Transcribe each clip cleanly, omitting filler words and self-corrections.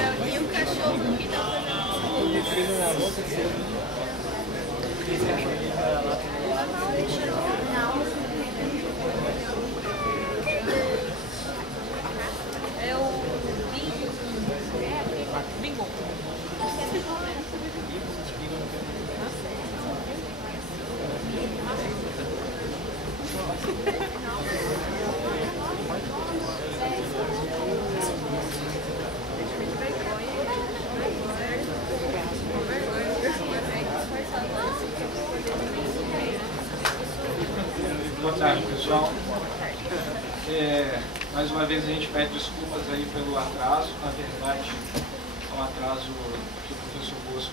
E o cachorro que tá é o bingo. Boa tarde, pessoal. Mais uma vez a gente pede desculpas aí pelo atraso. Na verdade, é um atraso que o professor Bosco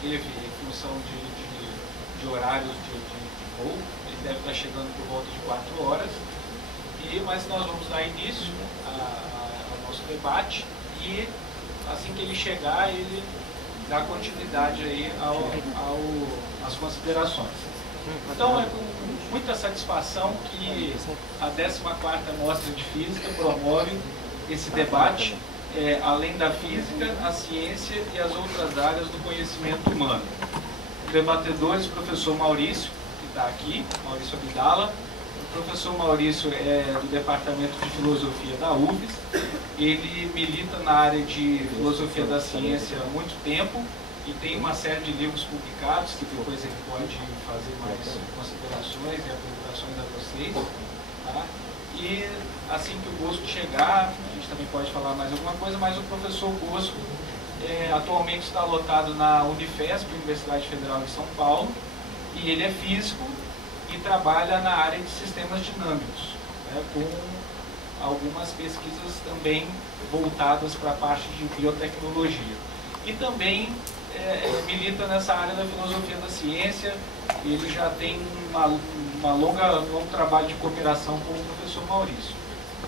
teve em função de horários de voo. Ele deve estar chegando por volta de 4 horas. Mas nós vamos dar início ao nosso debate e assim que ele chegar, ele dá continuidade aí às considerações. Então é com muita satisfação que a 14ª Mostra de Física promove esse debate, além da física, a ciência e as outras áreas do conhecimento humano. Debatedores, o professor Maurício, que está aqui, Maurício Abdala. O professor Maurício é do Departamento de Filosofia da UFES. Ele milita na área de Filosofia da Ciência há muito tempo e tem uma série de livros publicados que depois ele pode fazer mais considerações e apresentações a vocês. Tá? E assim que o Bosco chegar, a gente também pode falar mais alguma coisa, mas o professor Bosco atualmente está lotado na Unifesp, Universidade Federal de São Paulo, e ele é físico e trabalha na área de sistemas dinâmicos, né, com algumas pesquisas também voltadas para a parte de biotecnologia. E também milita nessa área da filosofia da ciência. Ele já tem um longo trabalho de cooperação com o professor Maurício.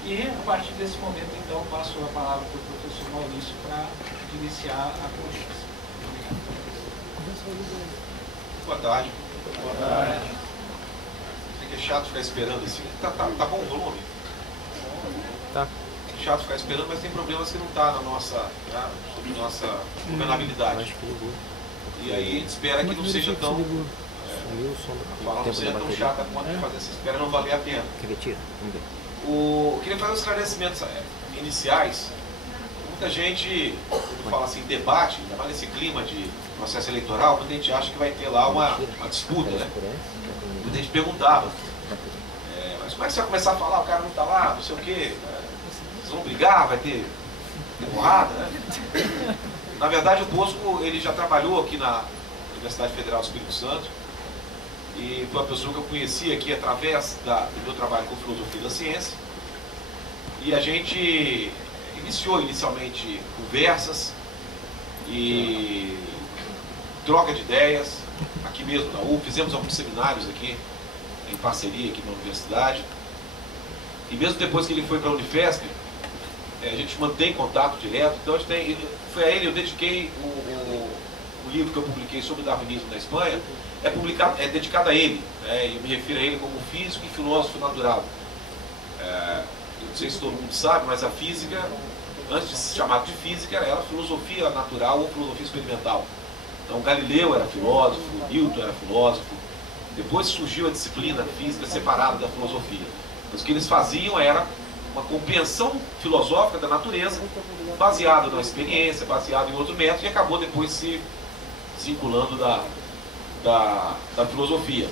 E a partir desse momento, então, passo a palavra para o professor Maurício para iniciar a conversa. Obrigado. Boa tarde. Boa tarde. É chato ficar esperando assim. Tá bom o volume? Tá. É chato ficar esperando, mas tem problemas que não tá na nossa, sobre nossa governabilidade. E aí a gente espera que não seja tão não seja tão chata quanto fazer essa espera não valer a pena. Queria fazer uns esclarecimentos iniciais. Muita gente, quando fala assim, debate, ainda mais nesse clima de processo eleitoral, muita gente acha que vai ter lá uma disputa, né? Muita gente perguntava, mas como é que você vai começar a falar, o cara não está lá, não sei o quê, vocês vão brigar, vai ter porrada, né? Na verdade, o Bosco, ele já trabalhou aqui na Universidade Federal do Espírito Santo e foi uma pessoa que eu conheci aqui através do meu trabalho com filosofia da ciência, e a gente iniciou inicialmente conversas e troca de ideias aqui mesmo na UF, fizemos alguns seminários aqui em parceria aqui na universidade, e mesmo depois que ele foi para a Unifesp, a gente mantém contato direto. Então foi a ele eu dediquei o livro que eu publiquei sobre o darwinismo na Espanha, é dedicado a ele, né? Eu me refiro a ele como físico e filósofo natural. Eu não sei se todo mundo sabe, mas a física, antes de se chamar de física, era filosofia natural ou filosofia experimental. Então Galileu era filósofo, Newton era filósofo. Depois surgiu a disciplina física separada da filosofia. Mas o que eles faziam era uma compreensão filosófica da natureza, baseada na experiência, baseada em outro método, e acabou depois se desvinculando da filosofia.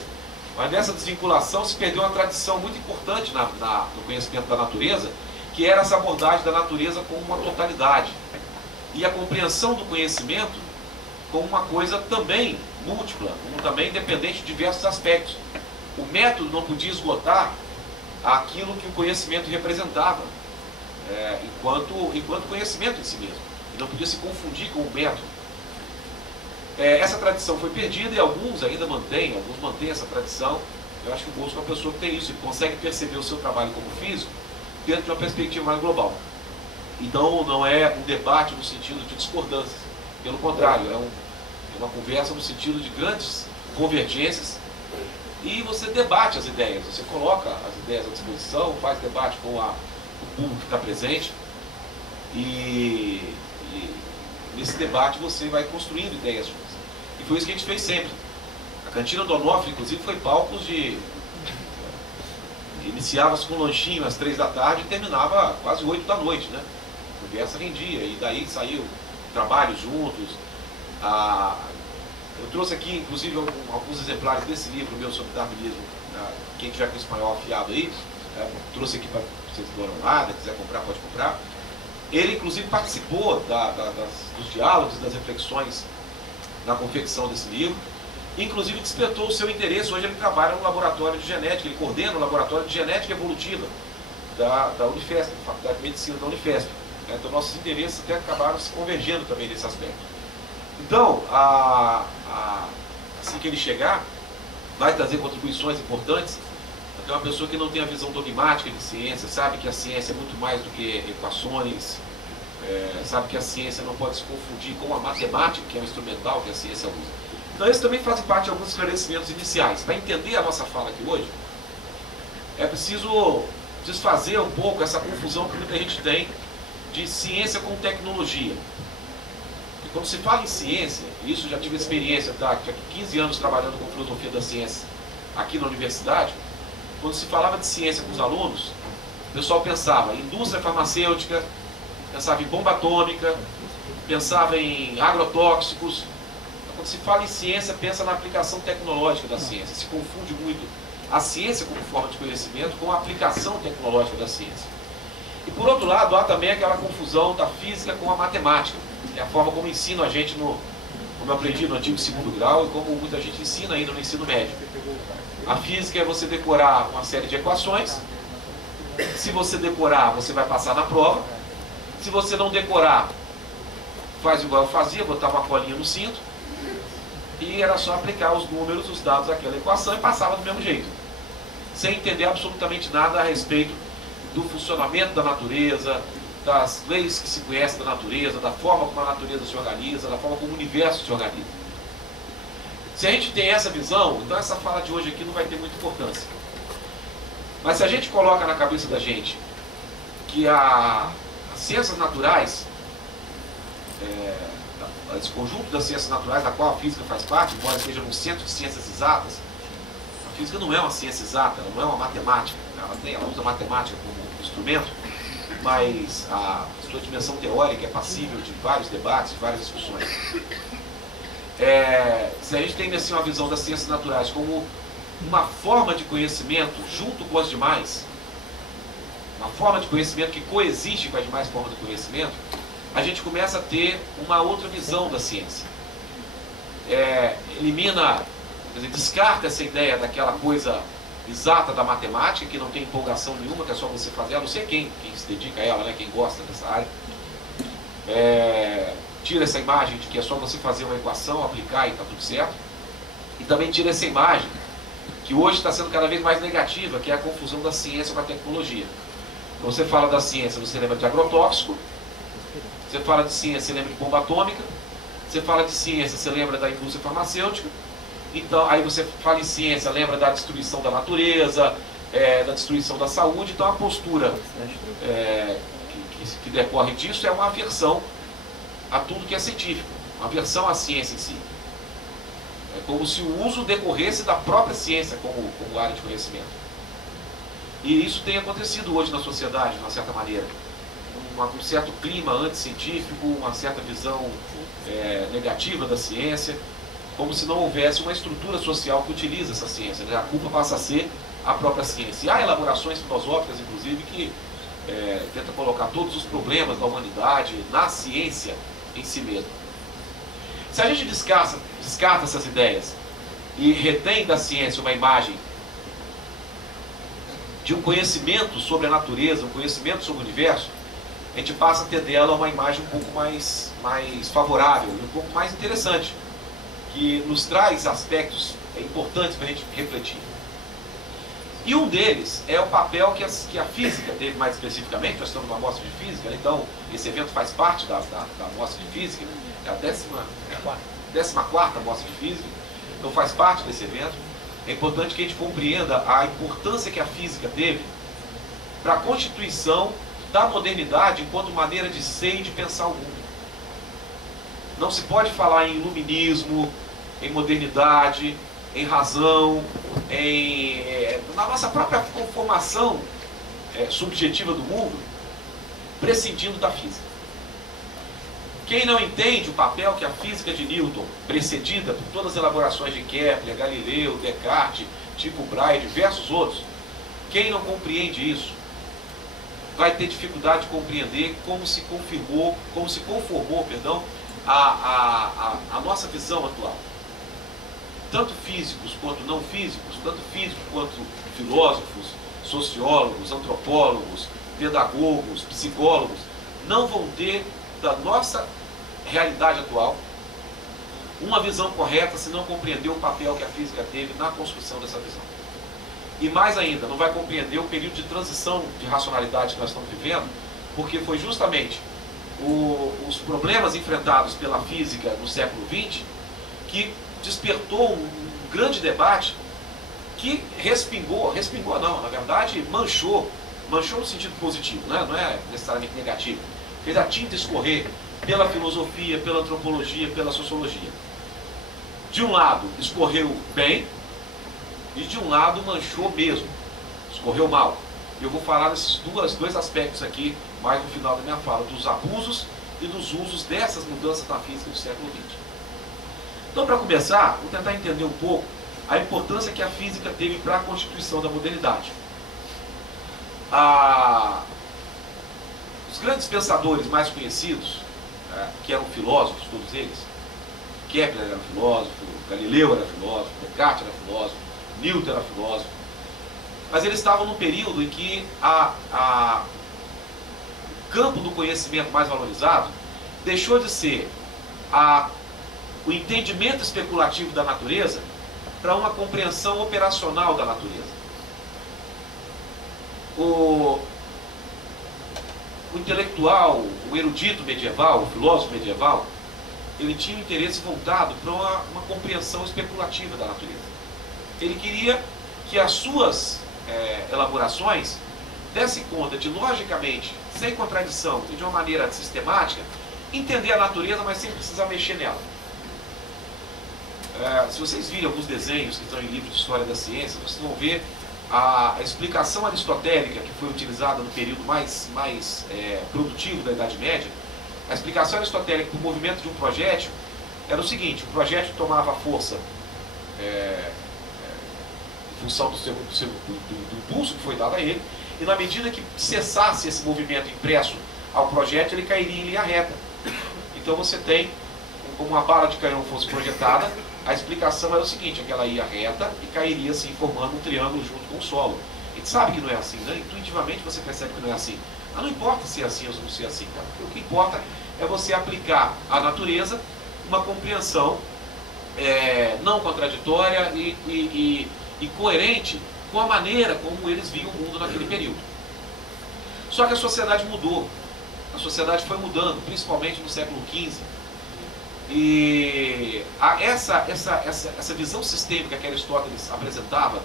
Mas nessa desvinculação se perdeu uma tradição muito importante no conhecimento da natureza, que era essa abordagem da natureza como uma totalidade. E a compreensão do conhecimento como uma coisa também múltipla, como também dependente de diversos aspectos. O método não podia esgotar aquilo que o conhecimento representava, enquanto conhecimento em si mesmo. E não podia se confundir com o método. Essa tradição foi perdida e alguns ainda mantêm essa tradição. Eu acho que o Bosco é uma pessoa que tem isso, ele consegue perceber o seu trabalho como físico dentro de uma perspectiva mais global. Então não é um debate no sentido de discordâncias, pelo contrário, é uma conversa no sentido de grandes convergências, e você debate as ideias, você coloca as ideias à disposição, faz debate com o público que está presente, E nesse debate você vai construindo ideias juntas. E foi isso que a gente fez sempre. A Cantina do Onofre, inclusive, foi palcos de... Iniciava-se com um lanchinho às 3 da tarde e terminava quase 8 da noite, né? A conversa rendia. E daí saiu trabalhos juntos. Eu trouxe aqui, inclusive, alguns exemplares desse livro meu sobre darwinismo. Quem tiver com o espanhol afiado aí, trouxe aqui para vocês que não uma olhada, quiser comprar, pode comprar. Ele, inclusive, participou dos diálogos, das reflexões na confecção desse livro. Inclusive, despertou o seu interesse. Hoje ele trabalha no laboratório de genética, ele coordena o laboratório de genética evolutiva da Unifesp, da Faculdade de Medicina da Unifesp. Então, nossos interesses até acabaram se convergendo também nesse aspecto. Então, assim que ele chegar, vai trazer contribuições importantes. É uma pessoa que não tem a visão dogmática de ciência, sabe que a ciência é muito mais do que equações, sabe que a ciência não pode se confundir com a matemática, que é o instrumental que a ciência usa. Então, esses também fazem parte de alguns esclarecimentos iniciais. Para entender a nossa fala aqui hoje, é preciso desfazer um pouco essa confusão que muita gente tem de ciência com tecnologia. E quando se fala em ciência, isso já tive experiência, tá? Há 15 anos trabalhando com filosofia da ciência aqui na universidade. Quando se falava de ciência com os alunos, o pessoal pensava em indústria farmacêutica, pensava em bomba atômica, pensava em agrotóxicos. Quando se fala em ciência, pensa na aplicação tecnológica da ciência. Se confunde muito a ciência como forma de conhecimento com a aplicação tecnológica da ciência. E por outro lado, há também aquela confusão da física com a matemática. É a forma como ensino a gente, como eu aprendi no antigo 2º grau e como muita gente ensina ainda no ensino médio. A física é você decorar uma série de equações. Se você decorar, você vai passar na prova. Se você não decorar, faz igual eu fazia, botar uma colinha no cinto. E era só aplicar os números, os dados daquela equação e passava do mesmo jeito. Sem entender absolutamente nada a respeito do funcionamento da natureza, das leis que se conhecem da natureza, da forma como a natureza se organiza, da forma como o universo se organiza. Se a gente tem essa visão, então essa fala de hoje aqui não vai ter muita importância. Mas se a gente coloca na cabeça da gente que as ciências naturais, esse conjunto das ciências naturais, da qual a física faz parte, embora seja um centro de ciências exatas, a física não é uma ciência exata, ela não é uma matemática, ela usa a matemática como instrumento, mas a sua dimensão teórica é passível de vários debates, de várias discussões. Se a gente tem assim, uma visão das ciências naturais como uma forma de conhecimento junto com as demais, uma forma de conhecimento que coexiste com as demais formas de conhecimento, a gente começa a ter uma outra visão da ciência. Elimina, quer dizer, descarta essa ideia daquela coisa exata da matemática, que não tem empolgação nenhuma, que é só você fazer, a não ser quem se dedica a ela, né, quem gosta dessa área. Tira essa imagem de que é só você fazer uma equação, aplicar e está tudo certo. E também tira essa imagem, que hoje está sendo cada vez mais negativa, que é a confusão da ciência com a tecnologia. Quando você fala da ciência, você lembra de agrotóxico. Você fala de ciência, você lembra de bomba atômica. Você fala de ciência, você lembra da indústria farmacêutica. Então, aí você fala em ciência, lembra da destruição da natureza, da destruição da saúde. Então, a postura que decorre disso é uma aversão a tudo que é científico, uma aversão à ciência em si. É como se o uso decorresse da própria ciência como área de conhecimento. E isso tem acontecido hoje na sociedade, de uma certa maneira. Um certo clima anticientífico, uma certa visão negativa da ciência, como se não houvesse uma estrutura social que utiliza essa ciência, né? A culpa passa a ser a própria ciência. E há elaborações filosóficas, inclusive, que tentam colocar todos os problemas da humanidade na ciência em si mesmo. Se a gente descarta essas ideias e retém da ciência uma imagem de um conhecimento sobre a natureza, um conhecimento sobre o universo, a gente passa a ter dela uma imagem um pouco mais favorável, um pouco mais interessante, que nos traz aspectos importantes para a gente refletir. E um deles é o papel que a física teve mais especificamente. Nós estamos numa mostra de física, né? Então esse evento faz parte da mostra de física, né? É a 14ª mostra de física, então faz parte desse evento. É importante que a gente compreenda a importância que a física teve para a constituição da modernidade enquanto maneira de ser e de pensar o mundo. Não se pode falar em iluminismo, em modernidade, em razão, na nossa própria conformação subjetiva do mundo, prescindindo da física. Quem não entende o papel que a física de Newton, precedida por todas as elaborações de Kepler, Galileu, Descartes, Tycho Brahe e diversos outros, quem não compreende isso, vai ter dificuldade de compreender como se conformou, a nossa visão atual. Tanto físicos quanto não físicos, tanto físicos quanto filósofos, sociólogos, antropólogos, pedagogos, psicólogos, não vão ter da nossa realidade atual uma visão correta se não compreender o papel que a física teve na construção dessa visão. E mais ainda, não vai compreender o período de transição de racionalidade que nós estamos vivendo, porque foi justamente os problemas enfrentados pela física no século XX que despertou um grande debate que respingou não, na verdade manchou no sentido positivo, né? Não é necessariamente negativo, fez a tinta escorrer pela filosofia, pela antropologia, pela sociologia. De um lado escorreu bem e de um lado manchou mesmo, escorreu mal. Eu vou falar desses dois aspectos aqui mais no final da minha fala, dos abusos e dos usos dessas mudanças na física do século XX. Então, para começar, vou tentar entender um pouco a importância que a física teve para a constituição da modernidade. Os grandes pensadores mais conhecidos, que eram filósofos, todos eles, Kepler era filósofo, Galileu era filósofo, Descartes era filósofo, Newton era filósofo, mas eles estavam num período em que o campo do conhecimento mais valorizado deixou de ser o entendimento especulativo da natureza para uma compreensão operacional da natureza. O intelectual, o erudito medieval, o filósofo medieval, ele tinha um interesse voltado para uma compreensão especulativa da natureza. Ele queria que as suas elaborações dessem conta de, logicamente, sem contradição e de uma maneira sistemática, entender a natureza, mas sem precisar mexer nela. Se vocês virem alguns desenhos que estão em livros de história da ciência, vocês vão ver a explicação aristotélica que foi utilizada no período mais produtivo da Idade Média. A explicação aristotélica do movimento de um projétil era o seguinte: o projétil tomava força em função do impulso que foi dado a ele, e na medida que cessasse esse movimento impresso ao projétil, ele cairia em linha reta. Então você tem, como uma bala de canhão fosse projetada, a explicação era o seguinte: aquela ia reta e cairia assim, formando um triângulo junto com o solo. A gente sabe que não é assim, né? Intuitivamente você percebe que não é assim. Mas não importa se é assim ou não ser assim, tá? O que importa é você aplicar à natureza uma compreensão não contraditória e coerente com a maneira como eles viam o mundo naquele período. Só que a sociedade mudou. A sociedade foi mudando, principalmente no século XV. E essa visão sistêmica que Aristóteles apresentava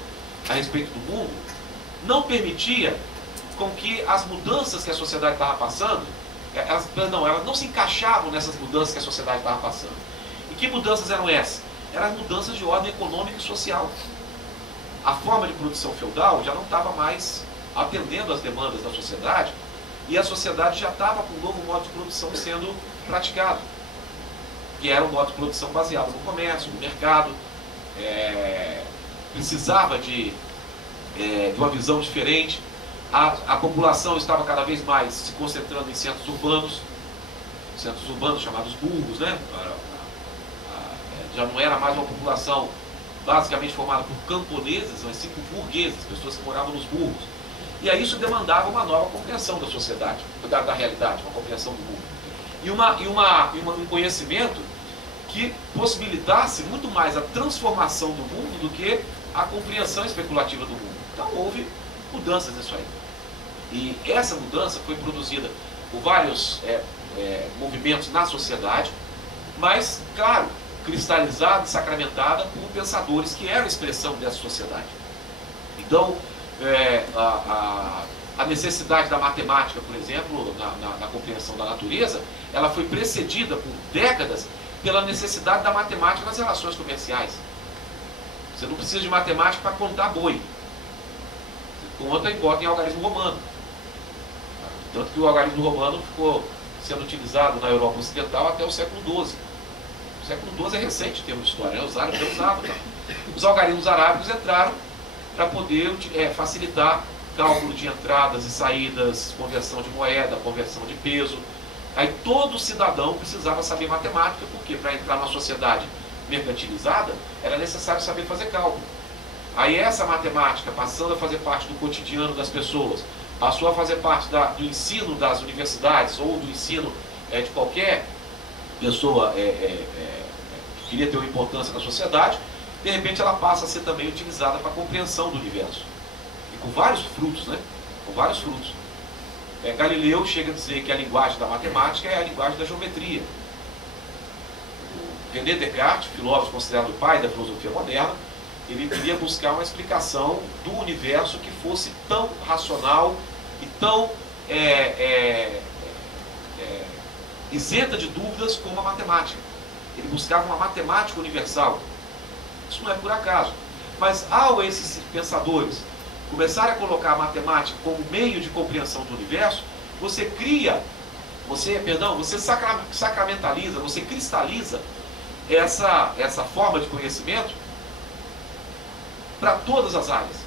a respeito do mundo não permitia com que as mudanças que a sociedade estava passando, elas não se encaixavam nessas mudanças que a sociedade estava passando. E que mudanças eram essas? Eram as mudanças de ordem econômica e social. A forma de produção feudal já não estava mais atendendo às demandas da sociedade, e a sociedade já estava com um novo modo de produção sendo praticado, que era um modo de produção baseado no comércio, no mercado. Precisava de uma visão diferente. A população estava cada vez mais se concentrando em centros urbanos chamados burgos, né? Já não era mais uma população basicamente formada por camponeses, mas sim por burgueses, pessoas que moravam nos burgos. E aí isso demandava uma nova compreensão da sociedade, da realidade, uma compreensão do mundo. E um conhecimento que possibilitasse muito mais a transformação do mundo do que a compreensão especulativa do mundo. Então houve mudanças nisso aí. E essa mudança foi produzida por vários movimentos na sociedade, mas, claro, cristalizada e sacramentada por pensadores que eram a expressão dessa sociedade. Então, a necessidade da matemática, por exemplo, na compreensão da natureza, ela foi precedida por décadas pela necessidade da matemática nas relações comerciais. Você não precisa de matemática para contar boi. Você conta e bota em algarismo romano. Tanto que o algarismo romano ficou sendo utilizado na Europa Ocidental até o século XII. O século XII é recente em termos de história, né? Os árabes já usavam. Tá? Os algarismos arábicos entraram para poder facilitar cálculo de entradas e saídas, conversão de moeda, conversão de peso. Aí todo cidadão precisava saber matemática, porque para entrar numa sociedade mercantilizada era necessário saber fazer cálculo. Aí essa matemática, passando a fazer parte do cotidiano das pessoas, passou a fazer parte do ensino das universidades ou do ensino de qualquer pessoa que queria ter uma importância na sociedade, de repente ela passa a ser também utilizada para a compreensão do universo. E com vários frutos, né? Com vários frutos. Galileu chega a dizer que a linguagem da matemática é a linguagem da geometria. René Descartes, filósofo considerado o pai da filosofia moderna, ele queria buscar uma explicação do universo que fosse tão racional e tão isenta de dúvidas como a matemática. Ele buscava uma matemática universal. Isso não é por acaso. Mas ao esses pensadores começarem a colocar a matemática como meio de compreensão do universo, você sacramentaliza, você cristaliza essa forma de conhecimento para todas as áreas.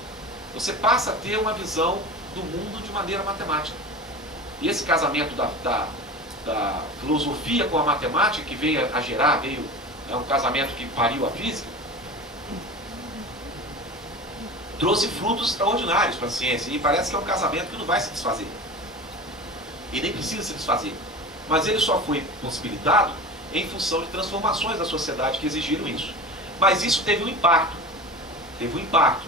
Você passa a ter uma visão do mundo de maneira matemática. E esse casamento da filosofia com a matemática, que veio a gerar, é um casamento que pariu a física, trouxe frutos extraordinários para a ciência. E parece que é um casamento que não vai se desfazer. E nem precisa se desfazer. Mas ele só foi possibilitado em função de transformações da sociedade que exigiram isso. Mas isso teve um impacto. Teve um impacto.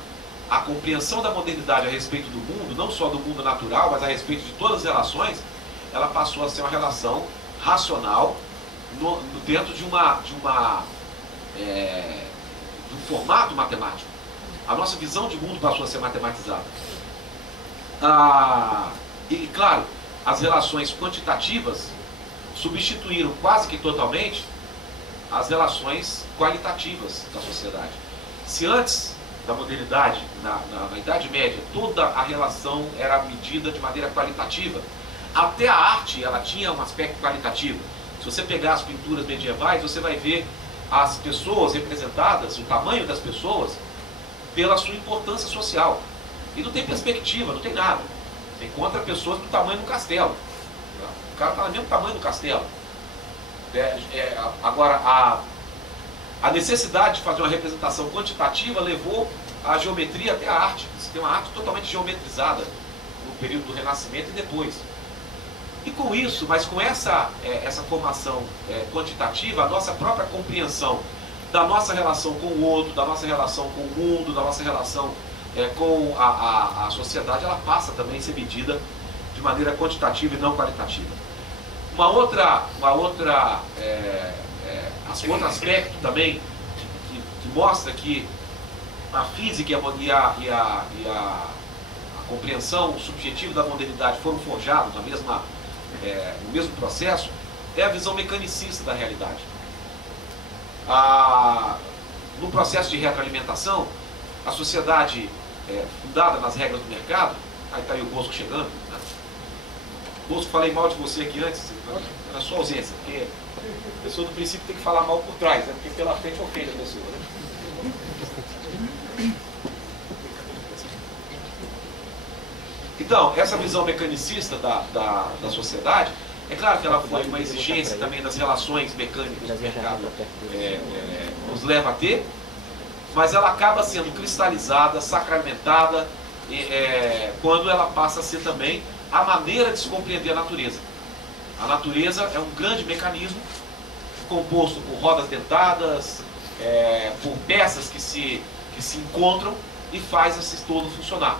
A compreensão da modernidade a respeito do mundo, não só do mundo natural, mas a respeito de todas as relações, ela passou a ser uma relação racional dentro de um formato matemático. A nossa visão de mundo passou a ser matematizada. E, claro, as relações quantitativas substituíram quase que totalmente as relações qualitativas da sociedade. Se antes da modernidade, na Idade Média, toda a relação era medida de maneira qualitativa, até a arte ela tinha um aspecto qualitativo. Se você pegar as pinturas medievais, você vai ver as pessoas representadas, o tamanho das pessoas, pela sua importância social. E não tem perspectiva, não tem nada. Você encontra pessoas do tamanho do castelo. O cara está no mesmo tamanho do castelo. Agora, a necessidade de fazer uma representação quantitativa levou a geometria até a arte. Você tem uma arte totalmente geometrizada no período do Renascimento e depois. E com isso, mas com essa formação quantitativa, a nossa própria compreensão da nossa relação com o outro, da nossa relação com o mundo, da nossa relação com a sociedade, ela passa também a ser medida de maneira quantitativa e não qualitativa. Outro aspecto também que mostra que a física e a compreensão subjetiva da modernidade foram forjados no mesmo processo é a visão mecanicista da realidade. No processo de retroalimentação, a sociedade fundada nas regras do mercado, aí está aí o Bosco chegando, né? Bosco, falei mal de você aqui antes, na sua ausência, porque a pessoa do princípio tem que falar mal por trás, né? Porque pela frente ofende a pessoa, né? Então, essa visão mecanicista da sociedade, é claro que ela foi uma exigência também das relações mecânicas do mercado, nos leva a ter, mas ela acaba sendo cristalizada, sacramentada, quando ela passa a ser também a maneira de se compreender a natureza. A natureza é um grande mecanismo composto por rodas dentadas, por peças que se encontram e faz esse todo funcionar.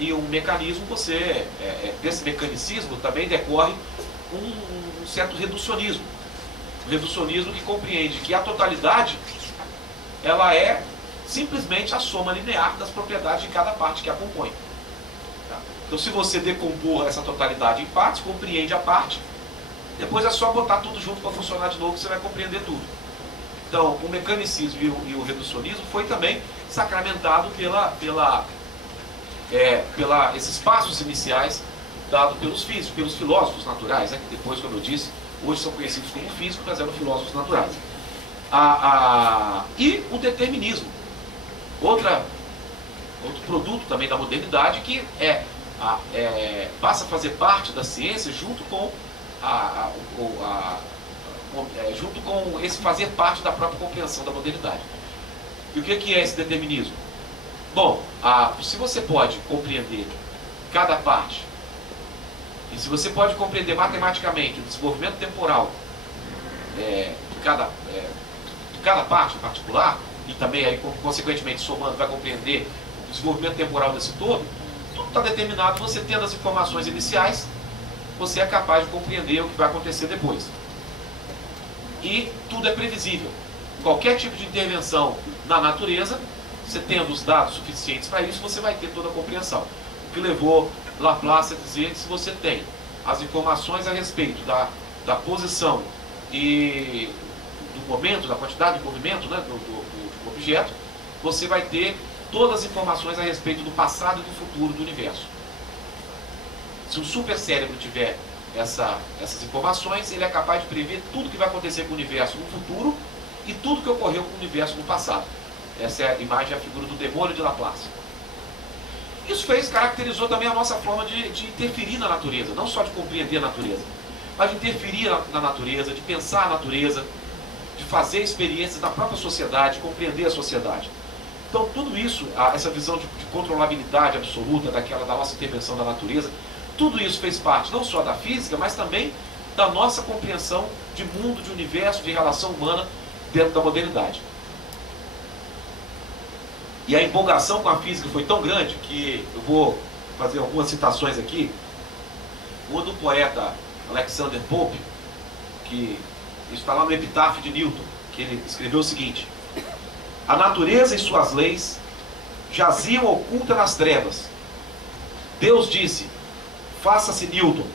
E um mecanismo, desse mecanicismo também decorre um certo reducionismo. Um reducionismo que compreende que a totalidade ela é simplesmente a soma linear das propriedades de cada parte que a compõe. Tá? Então, se você decompor essa totalidade em partes, compreende a parte, depois é só botar tudo junto para funcionar de novo, você vai compreender tudo. Então, o mecanicismo e o reducionismo foi também sacramentado esses passos iniciais dados pelos físicos, pelos filósofos naturais, né, que depois, como eu disse, hoje são conhecidos como físicos, mas eram filósofos naturais. E o determinismo, outro produto também da modernidade, que passa a fazer parte da ciência junto com esse fazer parte da própria compreensão da modernidade. E o que é esse determinismo? Bom, se você pode compreender cada parte, e se você pode compreender matematicamente o desenvolvimento temporal de cada parte em particular, e também, aí, consequentemente, somando, vai compreender o desenvolvimento temporal desse todo, tudo está determinado. Você tendo as informações iniciais, você é capaz de compreender o que vai acontecer depois. E tudo é previsível. Qualquer tipo de intervenção na natureza, você tendo os dados suficientes para isso, você vai ter toda a compreensão. O que levou Laplace a dizer que se você tem as informações a respeito da posição e do momento, da quantidade de movimento, né, do objeto, você vai ter todas as informações a respeito do passado e do futuro do universo. Se um supercérebro tiver essas informações, ele é capaz de prever tudo que vai acontecer com o universo no futuro e tudo que ocorreu com o universo no passado. Essa é a imagem, a figura do demônio de Laplace. Isso caracterizou também a nossa forma de interferir na natureza, não só de compreender a natureza, mas de interferir na natureza, de pensar a natureza, de fazer experiências da própria sociedade, compreender a sociedade. Então tudo isso, essa visão de controlabilidade absoluta da nossa intervenção da natureza, tudo isso fez parte não só da física, mas também da nossa compreensão de mundo, de universo, de relação humana dentro da modernidade. E a empolgação com a física foi tão grande que eu vou fazer algumas citações aqui. Uma do poeta Alexander Pope, que está lá no Epitáfio de Newton, que ele escreveu o seguinte: a natureza e suas leis jaziam oculta nas trevas. Deus disse: faça-se Newton,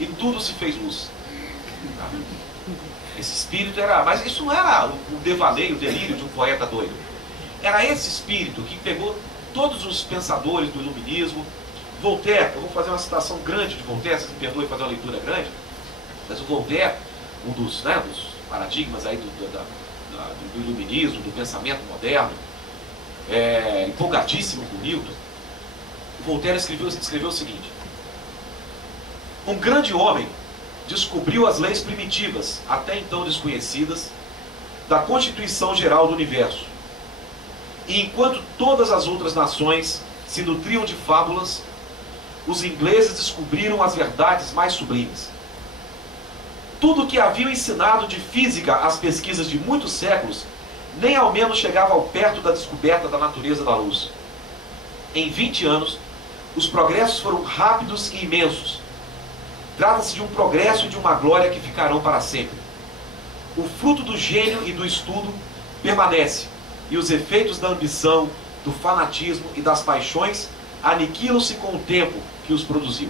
e tudo se fez luz. Esse espírito era... Mas isso não era o devaneio, o delírio de um poeta doido. Era esse espírito que pegou todos os pensadores do iluminismo. Voltaire, eu vou fazer uma citação grande de Voltaire, se me perdoe fazer uma leitura grande, mas o Voltaire, um dos paradigmas aí do iluminismo, do pensamento moderno, empolgadíssimo com Newton, o Voltaire escreveu o seguinte: um grande homem descobriu as leis primitivas, até então desconhecidas, da constituição geral do universo. E enquanto todas as outras nações se nutriam de fábulas, os ingleses descobriram as verdades mais sublimes. Tudo o que haviam ensinado de física às pesquisas de muitos séculos, nem ao menos chegava ao perto da descoberta da natureza da luz. Em 20 anos, os progressos foram rápidos e imensos. Trata-se de um progresso e de uma glória que ficarão para sempre. O fruto do gênio e do estudo permanece, e os efeitos da ambição, do fanatismo e das paixões aniquilam-se com o tempo que os produziu.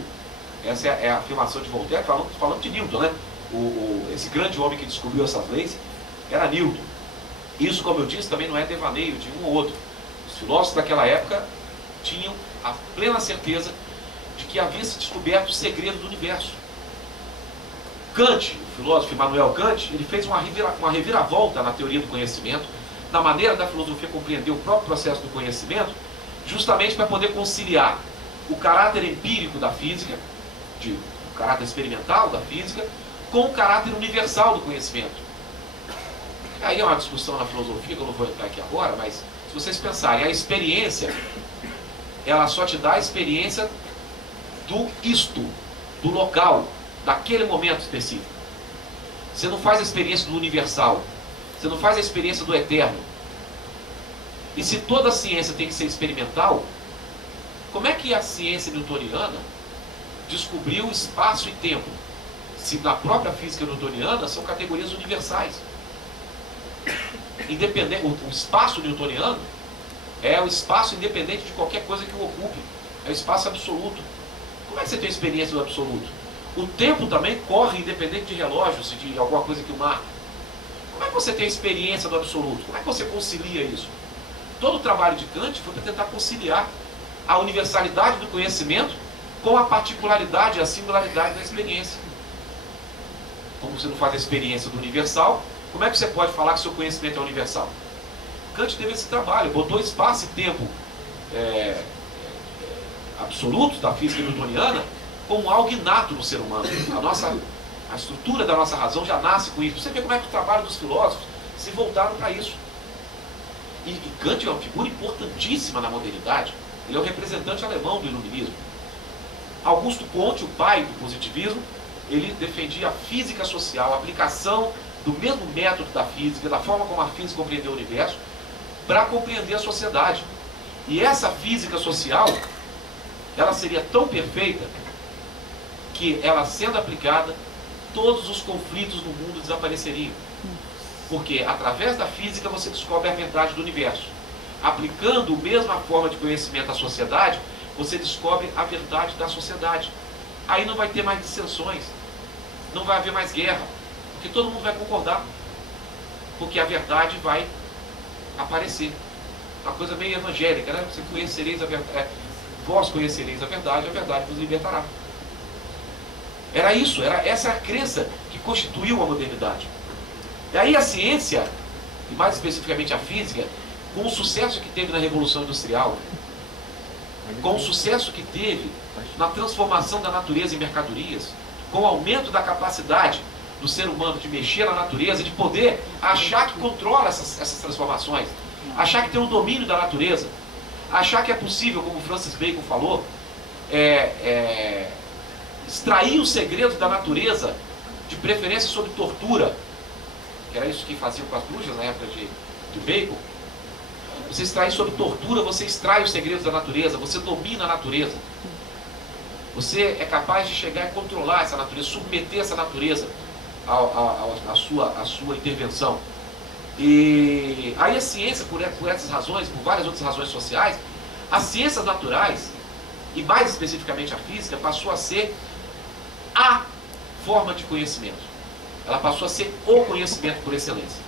Essa é a afirmação de Voltaire, falando de Newton, né? Esse grande homem que descobriu essas leis era Newton. Isso, como eu disse, também não é devaneio de um ou outro. Os filósofos daquela época tinham a plena certeza de que havia se descoberto o segredo do universo. Kant, o filósofo Immanuel Kant, ele fez uma reviravolta na teoria do conhecimento, na maneira da filosofia compreender o próprio processo do conhecimento, justamente para poder conciliar o caráter empírico da física, o caráter experimental da física, com o caráter universal do conhecimento. Aí é uma discussão na filosofia, que eu não vou entrar aqui agora, mas se vocês pensarem, a experiência, ela só te dá a experiência do isto, do local, daquele momento específico. Você não faz a experiência do universal, você não faz a experiência do eterno. E se toda a ciência tem que ser experimental, como é que a ciência newtoniana descobriu espaço e tempo? Se na própria física newtoniana são categorias universais. O espaço newtoniano é o espaço independente de qualquer coisa que o ocupe. É o espaço absoluto. Como é que você tem experiência do absoluto? O tempo também corre independente de relógio, se de alguma coisa que o marca. Como é que você tem experiência do absoluto? Como é que você concilia isso? Todo o trabalho de Kant foi para tentar conciliar a universalidade do conhecimento com a particularidade, a singularidade da experiência. Como você não faz a experiência do universal, como é que você pode falar que seu conhecimento é universal? Kant teve esse trabalho, botou espaço e tempo absolutos da física newtoniana como algo inato no ser humano. A estrutura da nossa razão já nasce com isso. Você vê como é que o trabalho dos filósofos se voltaram para isso. E Kant é uma figura importantíssima na modernidade. Ele é o representante alemão do iluminismo. Augusto Comte, o pai do positivismo, ele defendia a física social, a aplicação do mesmo método da física, da forma como a física compreendeu o universo, para compreender a sociedade. E essa física social, ela seria tão perfeita que, ela sendo aplicada, todos os conflitos no mundo desapareceriam. Porque através da física você descobre a verdade do universo. Aplicando a mesma forma de conhecimento à sociedade, você descobre a verdade da sociedade. Aí não vai ter mais dissensões, não vai haver mais guerra, porque todo mundo vai concordar, porque a verdade vai aparecer. Uma coisa meio evangélica, né? Você conhecereis a verdade, vós conhecereis a verdade vos libertará. Era isso, essa é a crença que constituiu a modernidade. E aí a ciência, e mais especificamente a física, com o sucesso que teve na Revolução Industrial, com o sucesso que teve na transformação da natureza em mercadorias, com o aumento da capacidade do ser humano de mexer na natureza, de poder achar que controla essas transformações, achar que tem um domínio da natureza, achar que é possível, como Francis Bacon falou, extrair os segredos da natureza, de preferência sob tortura, que era isso que faziam com as bruxas na época de Bacon. Você extrai sob tortura, você extrai os segredos da natureza, você domina a natureza. Você é capaz de chegar e controlar essa natureza, submeter essa natureza à sua intervenção. E aí a ciência, por essas razões, por várias outras razões sociais, as ciências naturais, e mais especificamente a física, passou a ser a forma de conhecimento. Ela passou a ser o conhecimento por excelência.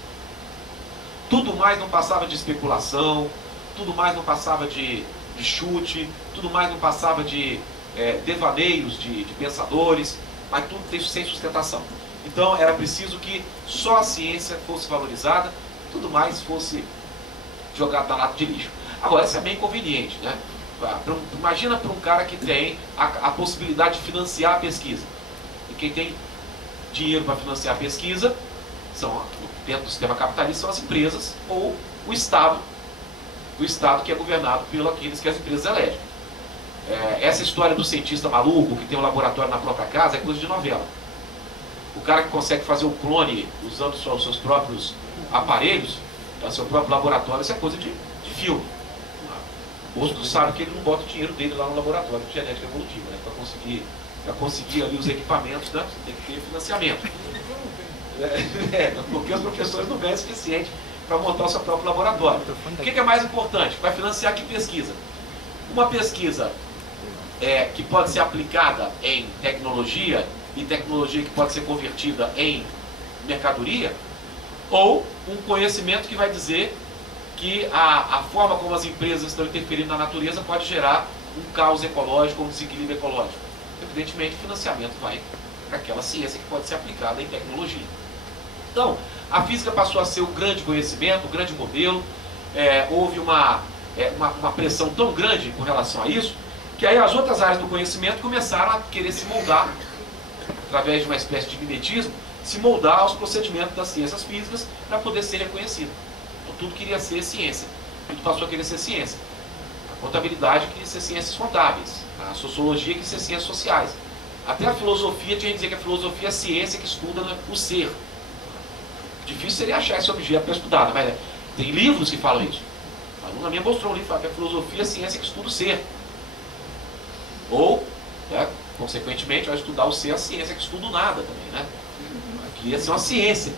Tudo mais não passava de especulação, tudo mais não passava de chute, tudo mais não passava de devaneios de pensadores, mas tudo sem sustentação. Então era preciso que só a ciência fosse valorizada, tudo mais fosse jogado na lata de lixo. Agora, isso é bem conveniente, né? Imagina para um cara que tem a possibilidade de financiar a pesquisa. E quem tem dinheiro para financiar a pesquisa, dentro do sistema capitalista, são as empresas ou o Estado que é governado pelos aqueles que as empresas elegem. Essa história do cientista maluco que tem um laboratório na própria casa é coisa de novela. O cara que consegue fazer o clone usando os seus próprios aparelhos, seu próprio laboratório, isso é coisa de filme. O outro sabe que ele não bota o dinheiro dele lá no laboratório de genética evolutiva, né? Para conseguir ali os equipamentos, né? Você tem que ter financiamento. Porque os professores não ganham o suficiente para montar o seu próprio laboratório. O que é mais importante? Vai financiar que pesquisa? Uma pesquisa que pode ser aplicada em tecnologia, e tecnologia que pode ser convertida em mercadoria, ou um conhecimento que vai dizer que a forma como as empresas estão interferindo na natureza pode gerar um caos ecológico, um desequilíbrio ecológico. Evidentemente, o financiamento vai para aquela ciência que pode ser aplicada em tecnologia. Então, a física passou a ser o grande conhecimento, o grande modelo. Houve uma pressão tão grande com relação a isso, que aí as outras áreas do conhecimento começaram a querer se moldar, através de uma espécie de mimetismo, se moldar aos procedimentos das ciências físicas para poder ser reconhecido. Então, tudo queria ser ciência, tudo passou a querer ser ciência. A contabilidade queria ser ciências contábeis, a sociologia queria ser ciências sociais. Até a filosofia tinha que dizer que a filosofia é a ciência que estuda o ser. Difícil seria achar esse objeto para estudar, mas tem livros que falam isso. A aluna minha mostrou um livro que fala que a filosofia é a ciência que estuda o ser. Ou, consequentemente, vai estudar o ser, a ciência que estuda o nada também, né? Queria ser uma ciência.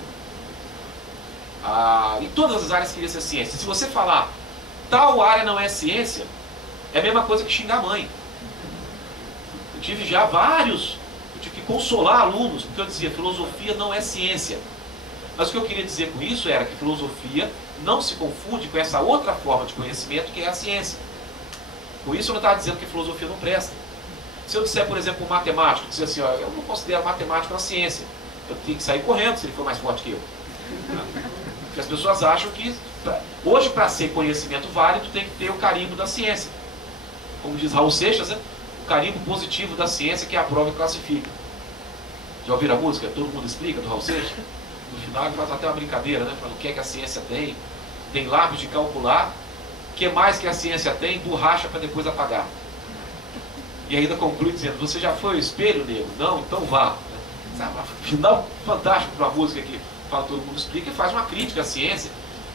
Em todas as áreas queria ser ciência. Se você falar tal área não é ciência, é a mesma coisa que xingar a mãe. tive que consolar alunos, porque eu dizia, filosofia não é ciência. Mas o que eu queria dizer com isso era que filosofia não se confunde com essa outra forma de conhecimento que é a ciência. Com isso eu não estava dizendo que filosofia não presta. Se eu disser, por exemplo, um matemático, dizer assim, ó, eu não considero matemática uma ciência, eu tenho que sair correndo se ele for mais forte que eu. Porque as pessoas acham que, hoje, para ser conhecimento válido, tem que ter o carimbo da ciência. Como diz Raul Seixas, né? O carimbo positivo da ciência que aprova e classifica. Já ouviram a música? Todo mundo explica, do Raul Seixas? No final ele faz até uma brincadeira, né? Falando o que é que a ciência tem. Tem lápis de calcular. O que mais que a ciência tem? Borracha para depois apagar. E ainda conclui dizendo, você já foi ao espelho, nego? Não? Então vá. Sabe? Final fantástico para a música que fala, todo mundo explica e faz uma crítica à ciência.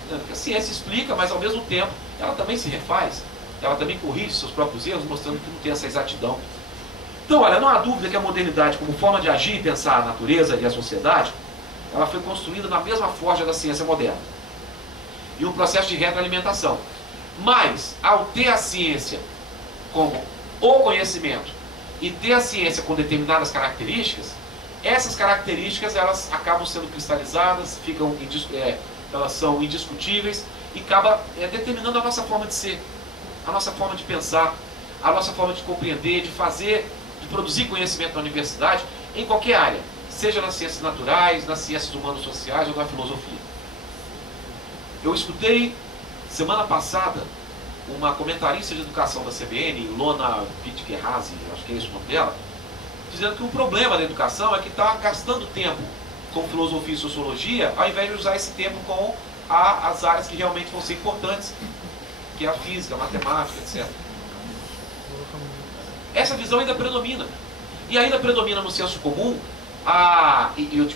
Porque a ciência explica, mas ao mesmo tempo ela também se refaz. Ela também corrige seus próprios erros, mostrando que não tem essa exatidão. Então, olha, não há dúvida que a modernidade, como forma de agir e pensar a natureza e a sociedade, ela foi construída na mesma forja da ciência moderna. E um processo de retroalimentação. Mas, ao ter a ciência como o conhecimento e ter a ciência com determinadas características, essas características elas acabam sendo cristalizadas, elas são indiscutíveis e acaba determinando a nossa forma de ser, a nossa forma de pensar, a nossa forma de compreender, de fazer, de produzir conhecimento na universidade, em qualquer área, seja nas ciências naturais, nas ciências humanas sociais ou na filosofia. Eu escutei semana passada uma comentarista de educação da CBN, Ilona Pitkerrazi, acho que é esse o nome dela, dizendo que o problema da educação é que está gastando tempo com filosofia e sociologia, ao invés de usar esse tempo com as áreas que realmente vão ser importantes, que é a física, a matemática, etc. Essa visão ainda predomina. E ainda predomina no senso comum,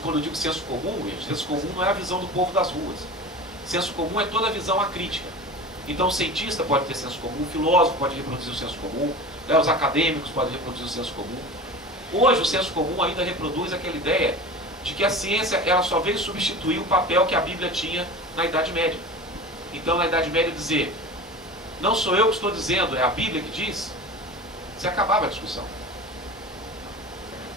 quando eu digo senso comum, senso comum não é a visão do povo das ruas. Senso comum é toda a visão acrítica. Então o cientista pode ter senso comum, o filósofo pode reproduzir o senso comum, os acadêmicos podem reproduzir o senso comum. Hoje o senso comum ainda reproduz aquela ideia de que a ciência ela só veio substituir o papel que a Bíblia tinha na Idade Média. Então na Idade Média dizer, não sou eu que estou dizendo, é a Bíblia que diz, você acabava a discussão.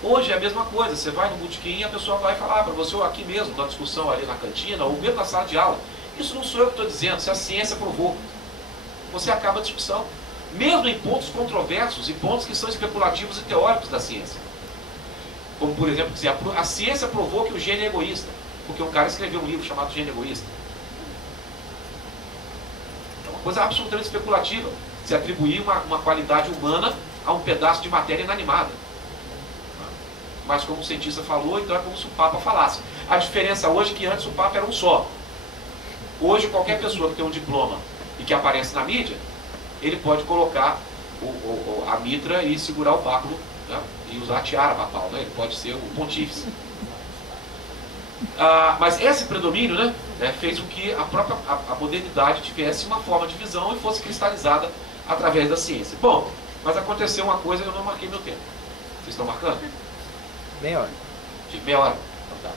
Hoje é a mesma coisa, você vai no botequim e a pessoa vai falar para você, ou aqui mesmo, na discussão ali na cantina, ou mesmo na sala de aula, isso não sou eu que estou dizendo, se a ciência provou. Você acaba a discussão. Mesmo em pontos controversos e pontos que são especulativos e teóricos da ciência. Como, por exemplo, dizer, a ciência provou que o gênio é egoísta, porque um cara escreveu um livro chamado Gênio Egoísta. É uma coisa absolutamente especulativa, se atribuir uma qualidade humana a um pedaço de matéria inanimada. Mas como o cientista falou, então é como se o Papa falasse. A diferença hoje é que antes o Papa era um só. Hoje qualquer pessoa que tem um diploma e que aparece na mídia, ele pode colocar a mitra e segurar o báculo, né? E usar a tiara papal, né? Ele pode ser o pontífice. Mas esse predomínio, né, fez com que a modernidade tivesse uma forma de visão e fosse cristalizada através da ciência. Bom, mas aconteceu uma coisa que eu não marquei meu tempo. Vocês estão marcando? Meia hora. De meia hora? Então tá.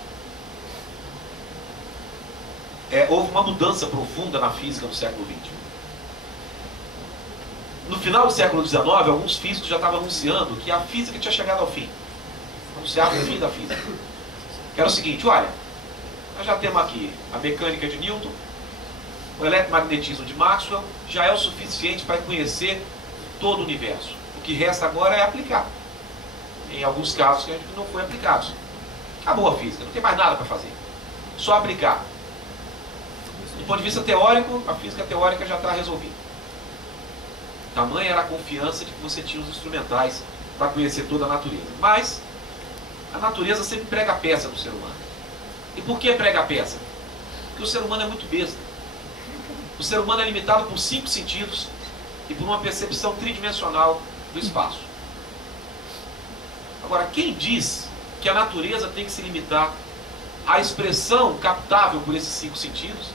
Houve uma mudança profunda na física no século XX. No final do século XIX, alguns físicos já estavam anunciando que a física tinha chegado ao fim. Anunciaram o fim da física. Que era o seguinte, olha, nós já temos aqui a mecânica de Newton, o eletromagnetismo de Maxwell, já é o suficiente para conhecer todo o universo. O que resta agora é aplicar. Em alguns casos que não foi aplicado. Acabou a física, não tem mais nada para fazer. Só aplicar. Do ponto de vista teórico, a física teórica já está resolvida. Tamanha era a confiança de que você tinha os instrumentais para conhecer toda a natureza. Mas a natureza sempre prega a peça do ser humano. E por que prega a peça? Porque o ser humano é muito besta. O ser humano é limitado por 5 sentidos e por uma percepção tridimensional do espaço. Agora, quem diz que a natureza tem que se limitar à expressão captável por esses 5 sentidos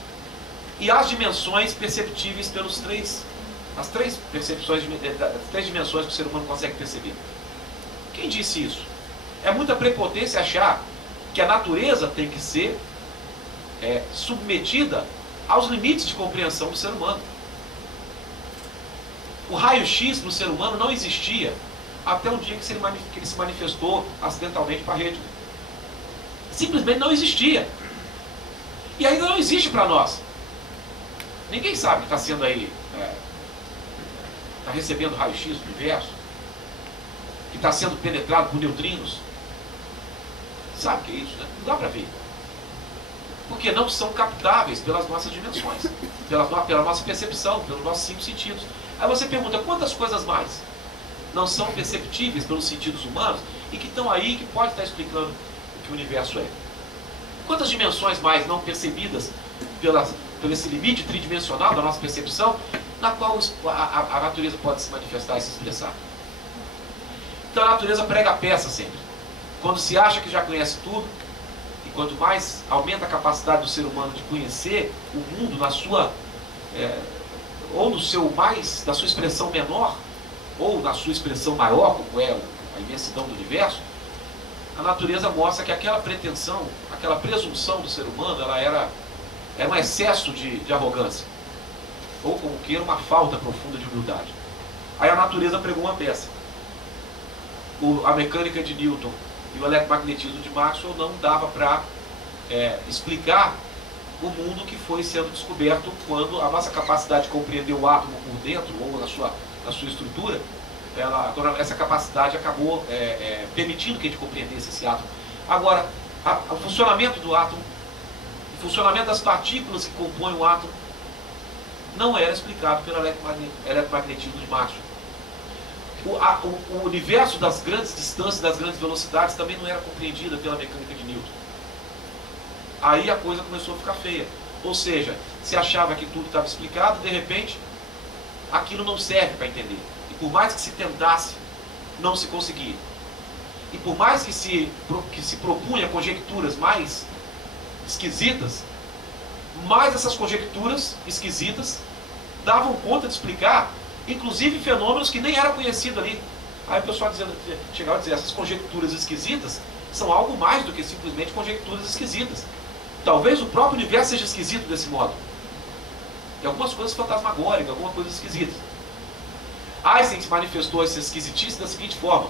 e às dimensões perceptíveis pelos as três dimensões que o ser humano consegue perceber? Quem disse isso? É muita prepotência achar que a natureza tem que ser submetida aos limites de compreensão do ser humano. O raio-x no ser humano não existia até um dia que ele se manifestou acidentalmente para a rede. Simplesmente não existia. E ainda não existe para nós. Ninguém sabe que está sendo aí, está recebendo raio-x do universo, que está sendo penetrado por neutrinos. Sabe o que é isso, né? Não dá para ver. Porque não são captáveis pelas nossas dimensões, pela nossa percepção, pelos nossos 5 sentidos. Aí você pergunta, quantas coisas mais não são perceptíveis pelos sentidos humanos e que estão aí, que pode estar explicando o que o universo é? Quantas dimensões mais não percebidas por esse limite tridimensional da nossa percepção, na qual a natureza pode se manifestar e se expressar? Então a natureza prega a peça sempre. Quando se acha que já conhece tudo, e quanto mais aumenta a capacidade do ser humano de conhecer o mundo na sua, ou no seu mais, da sua expressão menor, ou na sua expressão maior, como é a imensidão do universo, a natureza mostra que aquela pretensão, aquela presunção do ser humano, ela era um excesso de arrogância, ou como queira, uma falta profunda de humildade. Aí a natureza pregou uma peça. A mecânica de Newton e o eletromagnetismo de Maxwell não dava para explicar o mundo que foi sendo descoberto quando a nossa capacidade de compreender o átomo por dentro, ou na sua estrutura, essa capacidade acabou permitindo que a gente compreendesse esse átomo. Agora, o funcionamento do átomo, o funcionamento das partículas que compõem o átomo, não era explicado pelo eletromagnetismo de Maxwell. O universo das grandes distâncias, das grandes velocidades, também não era compreendida pela mecânica de Newton. Aí a coisa começou a ficar feia. Ou seja, se achava que tudo estava explicado, de repente, aquilo não serve para entender. E por mais que se tentasse, não se conseguia. E por mais que se propunha conjecturas mais esquisitas, mais essas conjecturas esquisitas davam conta de explicar, inclusive fenômenos que nem eram conhecidos ali. Aí o pessoal chegava a dizer, essas conjecturas esquisitas são algo mais do que simplesmente conjecturas esquisitas. Talvez o próprio universo seja esquisito desse modo. E algumas coisas fantasmagóricas, algumas coisas esquisitas. Einstein se manifestou essa esquisitice da seguinte forma: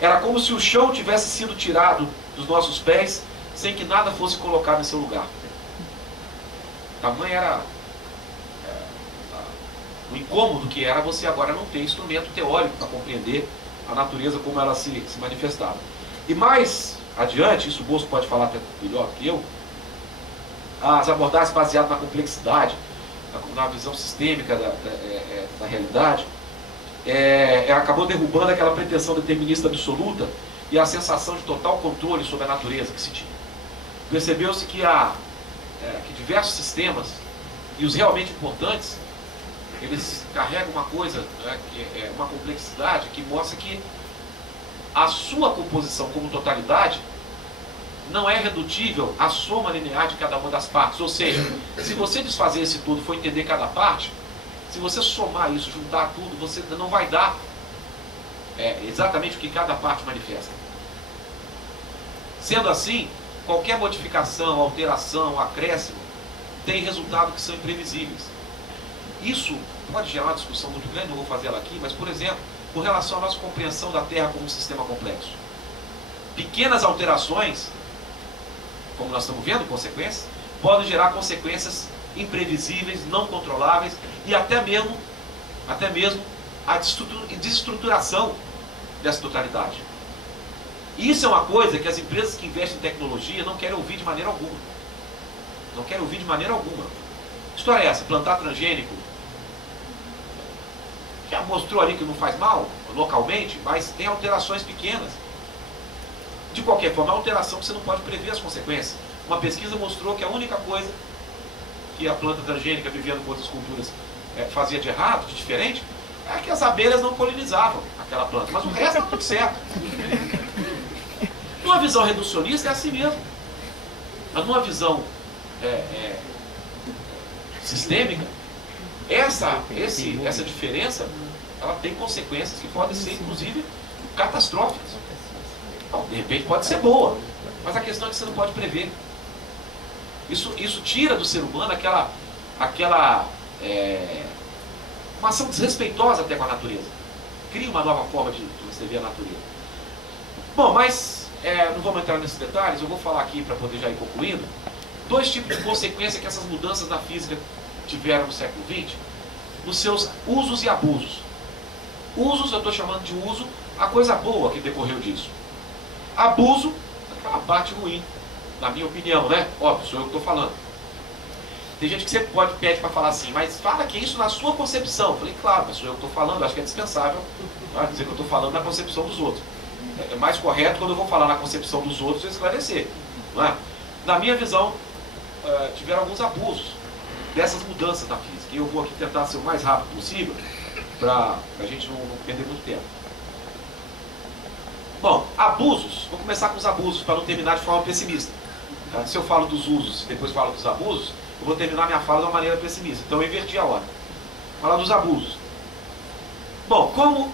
era como se o chão tivesse sido tirado dos nossos pés sem que nada fosse colocado em seu lugar. Tamanho era o incômodo que era você agora não ter instrumento teórico para compreender a natureza como ela se manifestava. E mais adiante, isso o Bosco pode falar até melhor que eu, as abordagens baseadas na complexidade, na visão sistêmica da realidade, acabou derrubando aquela pretensão determinista absoluta e a sensação de total controle sobre a natureza que se tinha. Percebeu-se que diversos sistemas, e os realmente importantes, eles carregam uma coisa, uma complexidade que mostra que a sua composição como totalidade não é redutível à soma linear de cada uma das partes. Ou seja, se você desfazer esse tudo e for entender cada parte, se você somar isso, juntar tudo, você não vai dar exatamente o que cada parte manifesta. Sendo assim, qualquer modificação, alteração, acréscimo, tem resultados que são imprevisíveis. Isso pode gerar uma discussão muito grande, não vou fazer ela aqui, mas, por exemplo, com relação à nossa compreensão da Terra como um sistema complexo. Pequenas alterações, como nós estamos vendo, consequências, podem gerar consequências imprevisíveis, não controláveis, e até mesmo a desestruturação dessa totalidade. E isso é uma coisa que as empresas que investem em tecnologia não querem ouvir de maneira alguma. Não querem ouvir de maneira alguma. Que história é essa? Plantar transgênico? Já mostrou ali que não faz mal localmente, mas tem alterações pequenas. De qualquer forma, é uma alteração que você não pode prever as consequências. Uma pesquisa mostrou que a única coisa que a planta transgênica, vivendo com outras culturas, fazia de errado, de diferente, é que as abelhas não polinizavam aquela planta. Mas o resto está tudo certo. Numa visão reducionista é assim mesmo. Mas numa visão sistêmica, essa diferença, ela tem consequências que podem ser, inclusive, catastróficas. Bom, de repente pode ser boa, mas a questão é que você não pode prever. Isso tira do ser humano uma ação desrespeitosa até com a natureza. cria uma nova forma de você ver a natureza. Bom, mas não vamos entrar nesses detalhes, eu vou falar aqui para poder já ir concluindo. Dois tipos de consequência que essas mudanças na física tiveram no século XX, nos seus usos e abusos. Usos, eu estou chamando de uso a coisa boa que decorreu disso. Abuso, aquela parte ruim, na minha opinião, né? Óbvio, sou eu que estou falando. Tem gente que sempre pede para falar assim, mas fala que é isso na sua concepção. Eu falei, claro, mas sou eu que estou falando, acho que é dispensável dizer que eu estou falando na concepção dos outros. É mais correto quando eu vou falar na concepção dos outros eu esclarecer. Não é? Na minha visão, tiveram alguns abusos dessas mudanças na física. E eu vou aqui tentar ser o mais rápido possível para a gente não perder muito tempo. Bom, abusos. Vou começar com os abusos para não terminar de forma pessimista. Tá? Se eu falo dos usos e depois falo dos abusos, eu vou terminar minha fala de uma maneira pessimista. Então eu inverti a ordem. Falar dos abusos. Bom, como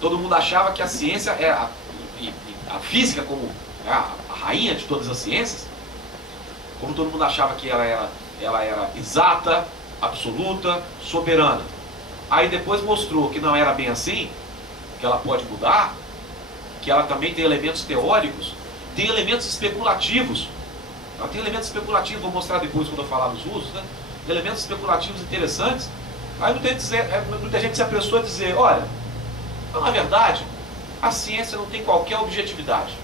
todo mundo achava que a ciência era a física como a rainha de todas as ciências, como todo mundo achava que ela era exata, absoluta, soberana. Aí depois mostrou que não era bem assim, que ela pode mudar, que ela também tem elementos teóricos, tem elementos especulativos. Ela tem elementos especulativos, vou mostrar depois quando eu falar dos usos, né? Elementos especulativos interessantes. Aí muita gente se apressou a dizer, olha, na verdade, a ciência não tem qualquer objetividade.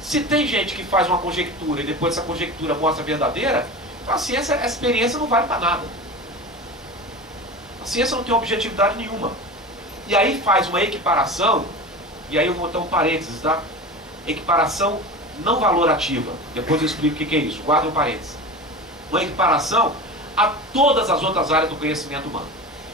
Se tem gente que faz uma conjectura e depois essa conjectura mostra verdadeira, então a ciência, a experiência não vale para nada. A ciência não tem objetividade nenhuma. E aí faz uma equiparação, e aí eu vou botar um parênteses, tá? Equiparação não valorativa. Depois eu explico o que é isso, guarda um parênteses. Uma equiparação a todas as outras áreas do conhecimento humano.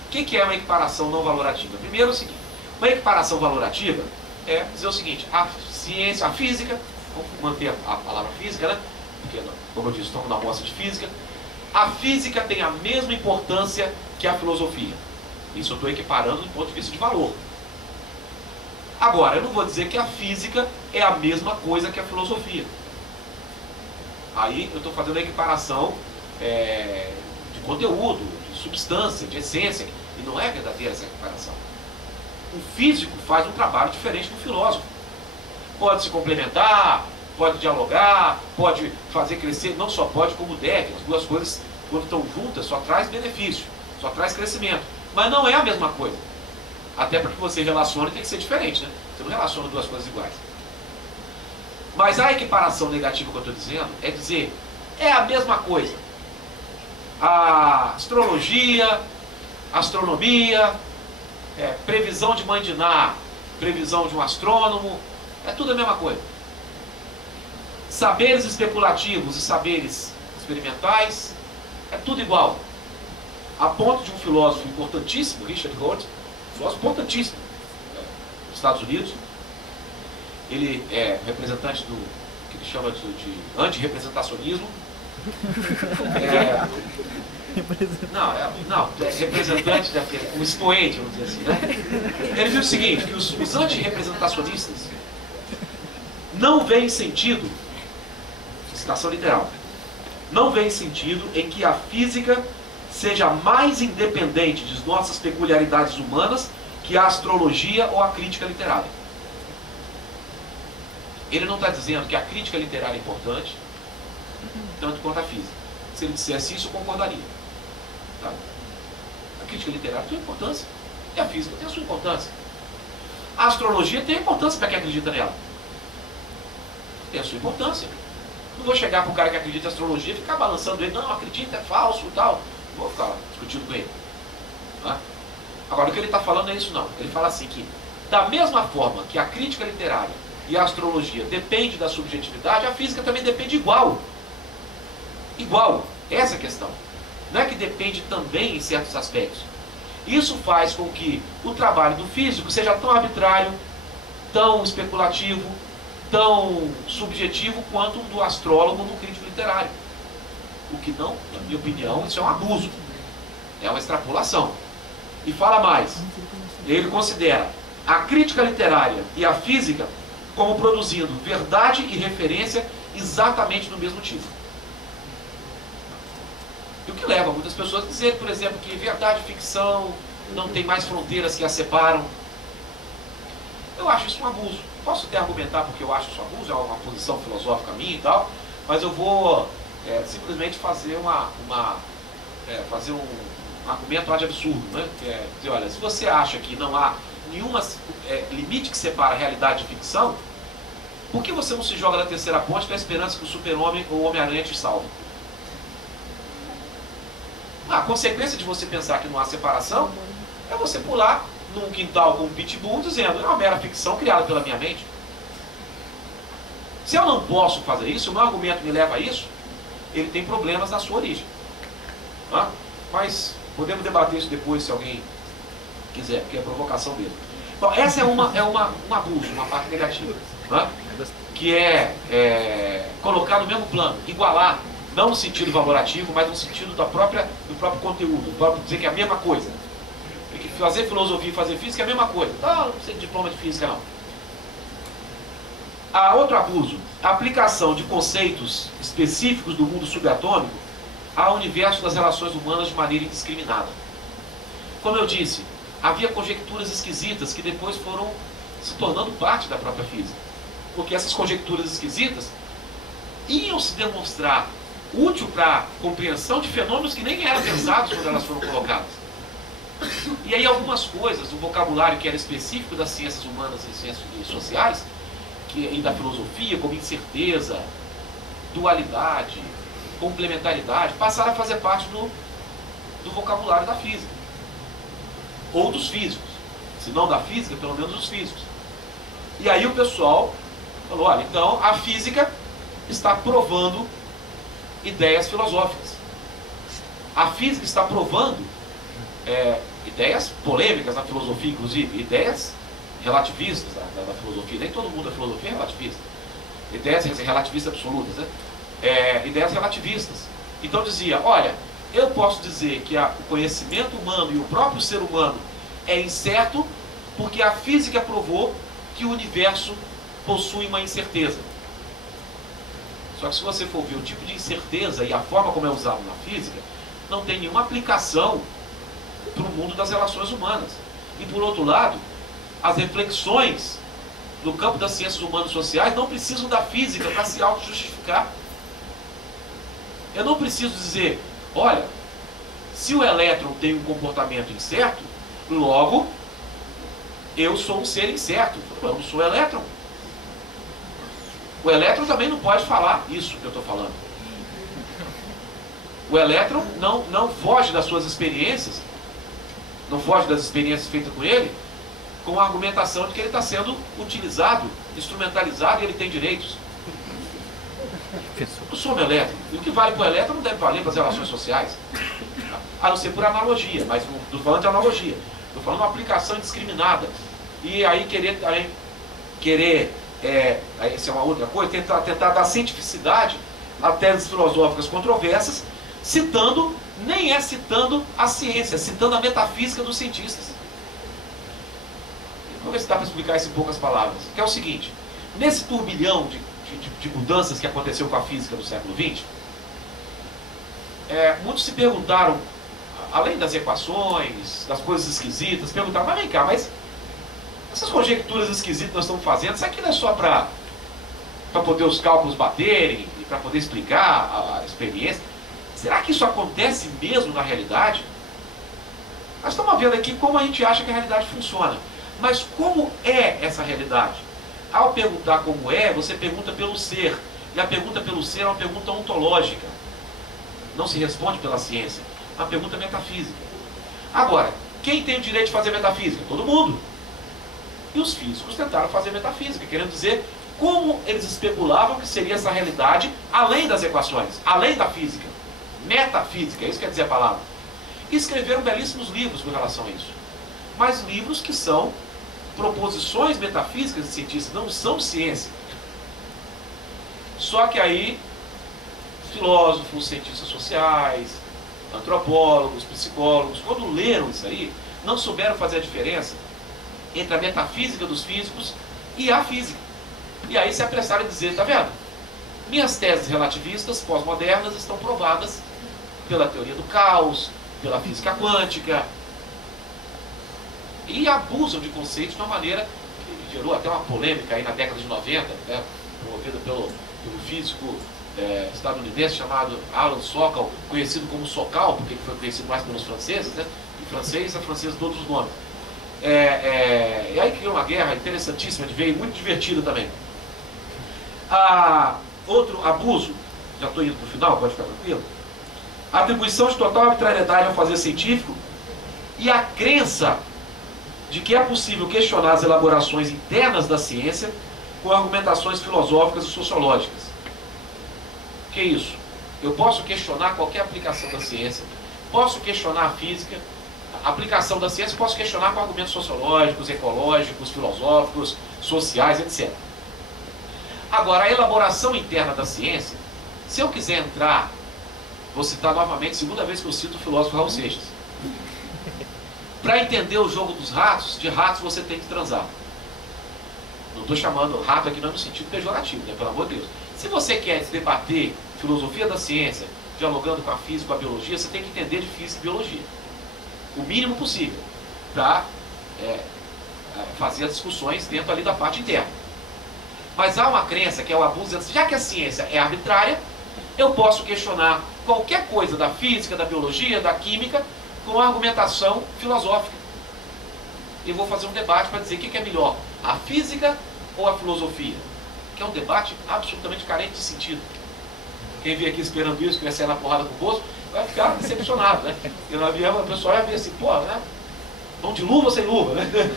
O que é uma equiparação não valorativa? Primeiro é o seguinte, uma equiparação valorativa é dizer o seguinte, a ciência, a física, vamos manter a palavra física, né? Porque, como eu disse, estamos na mostra de física. A física tem a mesma importância que a filosofia. Isso eu estou equiparando do ponto de vista de valor. Agora, eu não vou dizer que a física é a mesma coisa que a filosofia. Aí eu estou fazendo a equiparação de conteúdo, de substância, de essência. E não é verdadeira essa equiparação. O físico faz um trabalho diferente do filósofo. Pode se complementar, pode dialogar, pode fazer crescer, não só pode como deve. As duas coisas, quando estão juntas, só traz benefício, só traz crescimento. Mas não é a mesma coisa. Até porque você relaciona tem que ser diferente, né? Você não relaciona duas coisas iguais. Mas a equiparação negativa que eu estou dizendo é dizer, é a mesma coisa. A astrologia, astronomia, previsão de Mãe de Ná, previsão de um astrônomo, é tudo a mesma coisa. Saberes especulativos e saberes experimentais, é tudo igual. A ponto de um filósofo importantíssimo, Richard Gold, filósofo importantíssimo nos Estados Unidos, ele é representante do que ele chama de anti-representacionismo. Representante daquele, um expoente, vamos dizer assim, né? Ele diz o seguinte, que os anti-representacionistas não veem sentido, citação literal, não veem sentido em que a física seja mais independente de nossas peculiaridades humanas que a astrologia ou a crítica literária. Ele não está dizendo que a crítica literária é importante, tanto quanto a física. Se ele dissesse isso, eu concordaria. Tá? A crítica literária tem importância, e a física tem a sua importância. A astrologia tem importância para quem acredita nela. Tem a sua importância. Não vou chegar para o cara que acredita em astrologia e ficar balançando ele, não, acredita, é falso e tal. Não vou ficar discutindo com ele. Tá? Agora, o que ele está falando é isso não. Ele fala assim que, da mesma forma que a crítica literária e a astrologia depende da subjetividade, a física também depende igual. Igual. Essa é a questão. Não é que depende também em certos aspectos. Isso faz com que o trabalho do físico seja tão arbitrário, tão especulativo, tão subjetivo quanto o do astrólogo no crítico literário. O que não, na minha opinião, isso é um abuso. É uma extrapolação. E fala mais. Ele considera a crítica literária e a física como produzindo verdade e referência exatamente do mesmo tipo. E o que leva muitas pessoas a dizer, por exemplo, que verdade e ficção não tem mais fronteiras que as separam. Eu acho isso um abuso. Posso até argumentar porque eu acho isso um abuso, é uma posição filosófica minha e tal, mas eu vou simplesmente fazer fazer um argumento ad absurdo, né? Que é dizer, olha, se você acha que não há nenhum limite que separa a realidade de ficção, por que você não se joga na terceira ponte com a esperança que o Super-Homem ou o Homem-Aranha te salve? A consequência de você pensar que não há separação é você pular num quintal com um pitbull dizendo, é uma mera ficção criada pela minha mente. Se eu não posso fazer isso, o meu argumento me leva a isso, ele tem problemas na sua origem. Tá? Mas podemos debater isso depois se alguém quiser, porque é provocação mesmo. Bom, essa é um abuso, uma parte negativa. Tá? Que é colocar no mesmo plano, igualar, não no sentido valorativo, mas no sentido do próprio conteúdo, dizer que é a mesma coisa. Porque fazer filosofia e fazer física é a mesma coisa. Então, não precisa de diploma de física, não. Outro abuso, a aplicação de conceitos específicos do mundo subatômico ao universo das relações humanas de maneira indiscriminada. Como eu disse, havia conjecturas esquisitas que depois foram se tornando parte da própria física. Porque essas conjecturas esquisitas iam se demonstrar útil para a compreensão de fenômenos que nem eram pensados quando elas foram colocadas. E aí algumas coisas, o vocabulário que era específico das ciências humanas e ciências sociais, e da filosofia, como incerteza, dualidade, complementaridade, passaram a fazer parte do vocabulário da física. Ou dos físicos. Se não da física, pelo menos dos físicos. E aí o pessoal falou, olha, então a física está provando ideias filosóficas. A física está provando ideias polêmicas na filosofia, inclusive, ideias relativistas da filosofia. Nem todo mundo da filosofia é relativista. Ideias relativistas absolutas, né? Ideias relativistas. Então dizia, olha, eu posso dizer que o conhecimento humano e o próprio ser humano é incerto porque a física provou que o universo possui uma incerteza. Só que se você for ver o tipo de incerteza e a forma como é usado na física, não tem nenhuma aplicação para o mundo das relações humanas. E por outro lado, as reflexões no campo das ciências humanas e sociais não precisam da física para se auto-justificar. Eu não preciso dizer, olha, se o elétron tem um comportamento incerto, logo eu sou um ser incerto. Eu não sou elétron. O elétron também não pode falar isso que eu estou falando. O elétron não foge das suas experiências, não foge das experiências feitas com ele, com a argumentação de que ele está sendo utilizado, instrumentalizado e ele tem direitos. Eu sou um elétron. E o que vale para o elétron não deve valer para as relações sociais. A não ser por analogia, mas não estou falando de analogia. Estou falando de uma aplicação indiscriminada. E aí essa é uma outra coisa, tentar dar cientificidade a teses filosóficas controversas, nem citando a ciência, citando a metafísica dos cientistas. Vamos ver se dá para explicar isso em poucas palavras. Que é o seguinte, nesse turbilhão de mudanças que aconteceu com a física do século XX, muitos se perguntaram, além das equações, das coisas esquisitas, perguntaram, mas vem cá, mas essas conjecturas esquisitas que nós estamos fazendo, isso aqui não é só para poder os cálculos baterem e para poder explicar a experiência? Será que isso acontece mesmo na realidade? Nós estamos vendo aqui como a gente acha que a realidade funciona. Mas como é essa realidade? Ao perguntar como é, você pergunta pelo ser. E a pergunta pelo ser é uma pergunta ontológica. Não se responde pela ciência. É uma pergunta metafísica. Agora, quem tem o direito de fazer metafísica? Todo mundo. E os físicos tentaram fazer metafísica, querendo dizer como eles especulavam que seria essa realidade além das equações, além da física. Metafísica, isso quer dizer a palavra. E escreveram belíssimos livros com relação a isso. Mas livros que são proposições metafísicas de cientistas, não são ciência. Só que aí, filósofos, cientistas sociais, antropólogos, psicólogos, quando leram isso aí, não souberam fazer a diferença entre a metafísica dos físicos e a física. E aí se apressaram a dizer, tá vendo? Minhas teses relativistas pós-modernas estão provadas pela teoria do caos, pela física quântica. e abusam de conceitos de uma maneira que gerou até uma polêmica aí na década de 90, né, promovida pelo físico estadunidense chamado Alan Sokal, conhecido como Sokal, porque ele foi conhecido mais pelos franceses, né? Em francês, é francês todos os nomes. E aí criou uma guerra interessantíssima de ver, e muito divertida também. Outro abuso, já estou indo para o final, pode ficar tranquilo. A atribuição de total arbitrariedade ao fazer científico e a crença de que é possível questionar as elaborações internas da ciência com argumentações filosóficas e sociológicas. O que é isso? Eu posso questionar qualquer aplicação da ciência, posso questionar a física, a aplicação da ciência posso questionar com argumentos sociológicos, ecológicos, filosóficos, sociais, etc. Agora, a elaboração interna da ciência, se eu quiser entrar, vou citar novamente, segunda vez que eu cito o filósofo Raul Seixas. Para entender o jogo dos ratos, de ratos você tem que transar. Não estou chamando rato aqui não no sentido pejorativo, né? Pelo amor de Deus. Se você quer debater filosofia da ciência, dialogando com a física, com a biologia, você tem que entender de física e biologia. O mínimo possível, para fazer as discussões dentro ali da parte interna. Mas há uma crença que é o abuso, já que a ciência é arbitrária, eu posso questionar qualquer coisa da física, da biologia, da química, com argumentação filosófica. Eu vou fazer um debate para dizer o que é melhor, a física ou a filosofia? Que é um debate absolutamente carente de sentido. Quem vem aqui esperando isso, que vai sair na porrada com o bolso, vai ficar decepcionado, né? Porque no avião o pessoal vai ver assim, pô, né? Vão de luva ou sem luva, né?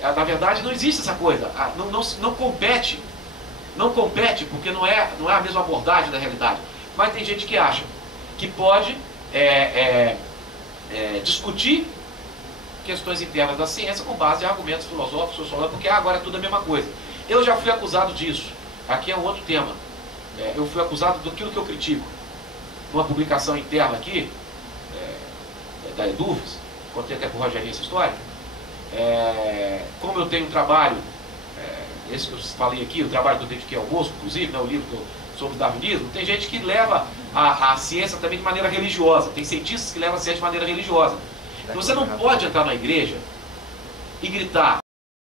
Na verdade não existe essa coisa. Não compete. Não compete porque não é a mesma abordagem da realidade. Mas tem gente que acha que pode discutir questões internas da ciência com base em argumentos filosóficos, sociológicos, porque agora é tudo a mesma coisa. Eu já fui acusado disso. Aqui é um outro tema. Eu fui acusado daquilo que eu critico. Numa publicação interna aqui, da Edufes, contei até para o Rogerinho essa história. Como eu tenho um trabalho, esse que eu falei aqui, o trabalho que eu dediquei ao Bosco, inclusive, né, o livro sobre o darwinismo, tem gente que leva a ciência também de maneira religiosa. Tem cientistas que levam a ciência de maneira religiosa. Você não pode entrar na igreja e gritar,